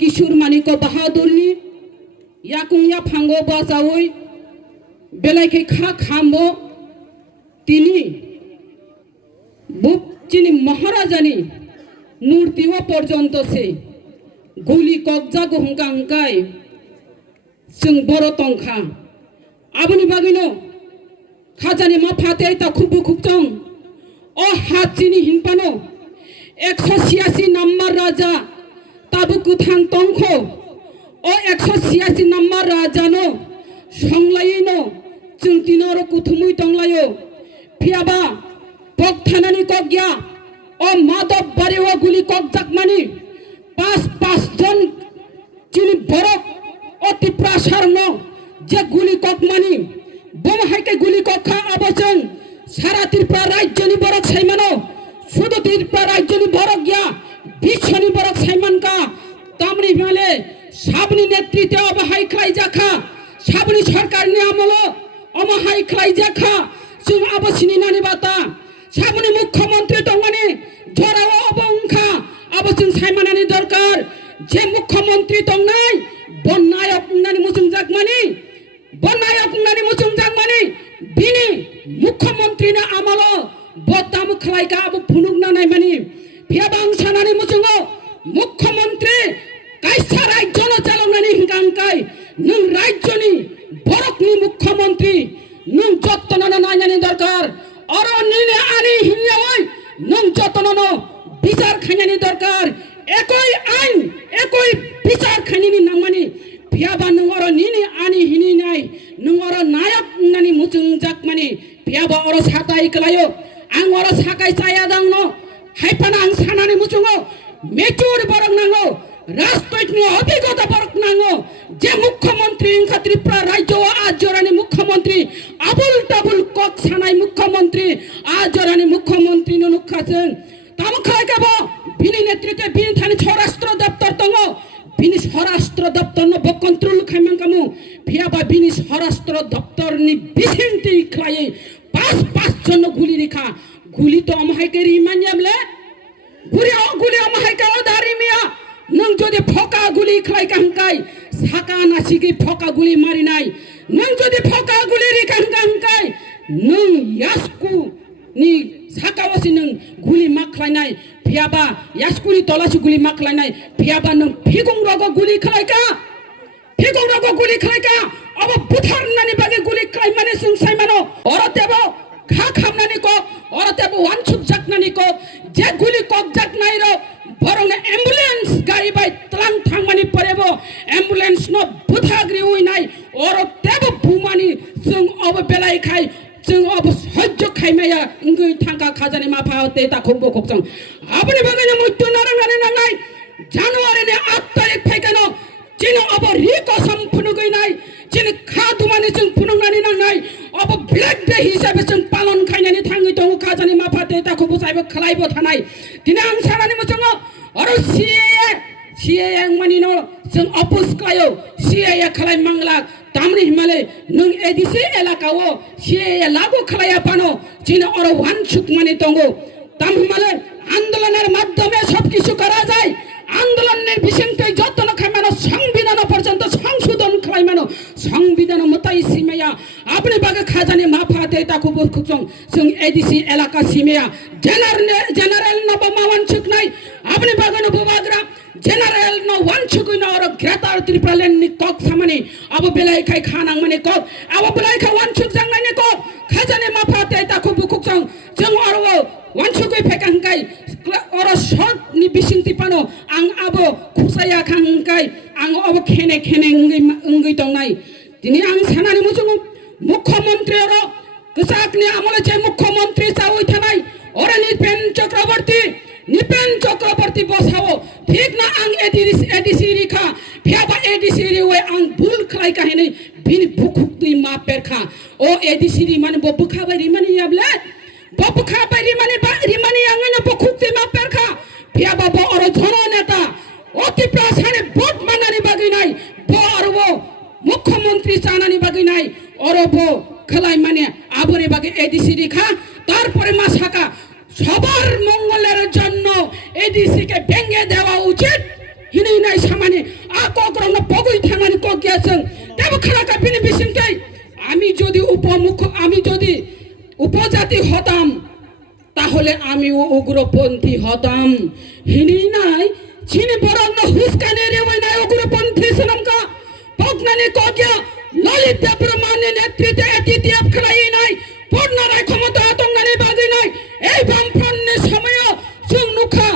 किशोर मानिक बहादुरनि याकुंया फांगो बाजावै बेलायखे खा खामो तिनी बुपचिनि महाराजानि मूर्तिवा पर्यन्त से गुली कगजा गहंका हंकाय जों बर' तंखा आबुनि बागैनो खाजानि मा फाते ता खुबु खुबजों ओ हाचिनि हिनपानो 186 नम्बर राजा ताबु कुथां तंखो ओ 186 नम्बर राजानो संलायनो जों तिनर कुथुमुय तंलायो फियाबा पगथानानि कगया ओ माधव बारिवा गुली कगजाकमानि पाँच जन चिनि बरक अति प्रासारनो जे गुली कगमानि बमहायके गुली कगखा आबोजों सारा त्रिपुरा राज्यनि बरक साइमानो शुद्ध त्रिपुरा राज्यनि बरक गया विश्वनि बरक साइमानका तामनि माले साबनि नेतृत्व अबहाय खालायजाखा साबनि सरकारनि आमलो अमहाय खालायजाखा जों आबसिनि नानि बाता साबनि मुख्यमंत्री दंमानि जराव अबंखा आबसिन साइमानानि दरकार जे मुख्यमंत्री दंनाय बनायक नानि मुजुं जागमानि बनायक नानि मुजुं जागमानि बिनि मुख्यमंत्रीनि आमलो बदाम खालायगा आबो फुनुगना नायमानि फियाबां सानानि मुजुङो मुख्यमंत्री कायसा राज्यनो चालंनानि हिंगांकाय नों राज्यनि बरकनि मुख्यमंत्री नों जत्तननो नायनानि दरकार अरो निने आनि हिंयावै नों जत्तननो বিচার খাইनानि दरकार एकoi आइन एकoi বিচার खाइनानि नांमानि फियाबा नों अरो निने आनि हिनि नाय नों अरो नायक नानि मुजुं जाकमानि फियाबा अरो साताय कलायो आं अरो साकाय साया दांनो हायपाना आं सानानि मुजुङो मेचुर बरक नांगौ राजनैतिक अभिज्ञता बरक नांगौ जे मुख्यमंत्री त्रिपुरा राज्य आजरानि मुख्यमंत्री आबुल ताबुल कक सानाय मुख्यमंत्री आजरानि मुख्यमंत्री नुखाजों तामखायगाबो बिनि नेतृत्वे बिनि थानि स्वराष्ट्र दफ्तर दङ बिनि स्वराष्ट्र दफ्तरनो बकन्ट्रोल खायमांगामु फियाबा बिनि स्वराष्ट्र दफ्तरनि बिसिंति खायै पाँच जन गुली रेखा गुली तो अमहायके रिमान्यामले गुली अमहायके अधारि मिया नों जदि फका गुली खायका हंकाय साका नासिगि फका गुली मारिनाय नों जदि फका गुली रेखा हंकाय नों यास्कु नि साकावासि नों गुली माखलायनाय फियाबा यास्कुनि तलासि गुली माखलायनाय फियाबा नों फिगं रगो गुली खायका अब बुथारनानि बागे गुली खायमाने जों साइमानो अरतेबो खा खामनानि को अरतेबो वानसुक जाकनानि को जे गुली कक जाकनाय रो बरंने एम्बुलेंस गाड़ी बाय त्रां थांमानि परेबो एम्बुलेंस न बुथाग्रि उइनाय अरतेबो बुमानि जों अब बेलाय खाय जों अब सह्य खायमाया इंगै थांका खाजानि माफा ते ताखौबो खकजों आबनि बागैनो मृत्यु नारांनानै नांनाय जानुवारिनि 8 तारिख फैगानो जिनो अब रिकसम फुनुगैनाय जिनो खादुमानि जों फुनुंनानै नांनाय अब ब्लेक डे हिसाबै जों पालन खायनानै थाङै दङ खाजानि माफा ते ताखौबो साइबो खालायबो थानाय दिनै आं सानानि मोजोङो अरो सीए मानिनो जों अपोज खायो सीए खालाय मांगला तामनि हिमालय नों एडिसि एलाकाओ सीए लागू खालाया पानो जिनो अरो वानसुक मानि दङ ताम हिमालय आन्दोलনের মাধ্যমে সবকিছু করা যায় আন্দোলনের বিশিংতে যতন খাইমানো সংবিধান পর্যন্ত সংশোধন খাইমানো সংবিধান মতাই সীমায়া আপনি বাগে খাজানি মাফা দেই তাকু বুকুং जों एडिसि एलाका सीमाया जनरल न बमावन छुक নাই আপনি বাগে ন বুবাগ্রা जनरल न वानसुक न और ग्रेटर त्रिपुरा लैंड नि कक सामानि अब बेलाय खाय खानां माने कक अब बेलाय खाय वानसुक जांनायनि कक खाजानि माफा देई ताकु बुकुं जों अरो वानसुक फेकांकाय और सन ni bising tipano ang abo khusaya khangkai ang abo khene khene ngai tongnai tini ang sanani mujung মুখ্যমন্ত্রী oro kesakni amole je মুখ্যমন্ত্রী চাওই থানাই ore নিপেন চক্রবর্তী বসাও ঠিক না আং এডিসি রিখা ফেবা এডিসি রিওয়ে আং ভুল খাই কাহিনী বিনি বুকুক তুই মা পেরখা ও এডিসি রি মানে ববু খাবাই রি মানে ইয়াবলে ববু খাবাই রি মানে আংনে বুকুক তুই মা পেরখা ফেবা ব অর জন নেতা অতি প্রাসানে ভোট মানানি বাগি নাই ব আর ব মুখ্যমন্ত্রী চানানি বাগি নাই অর ব খেলাই মানে আবরে বাগে এডিসি রিখা তারপরে মা সাকা সবার মঙ্গলের জন্য এডিসি কে ভেঙে দেওয়া উচিত হিনি নাই সামানে আকগ্রহ বগুই থানানি কগিয়াছেন দেবখানা কাপিনি বিসিংকে আমি যদি উপজাতি হতাম তাহলে আমি উগ্রপন্থী হতাম হিনি নাই চিনি বরং হুস্কানে রে ওই নাই উগ্রপন্থী সনমকা পগনানি কগিয়া ললিত দেববর্মানের নেতৃত্বে এটিটিএফ খেলাই নাই পূর্ণরায় ক্ষমতা আতঙ্গানি বাগি নাই এই বামফ্রন্টের সময় जों नुखा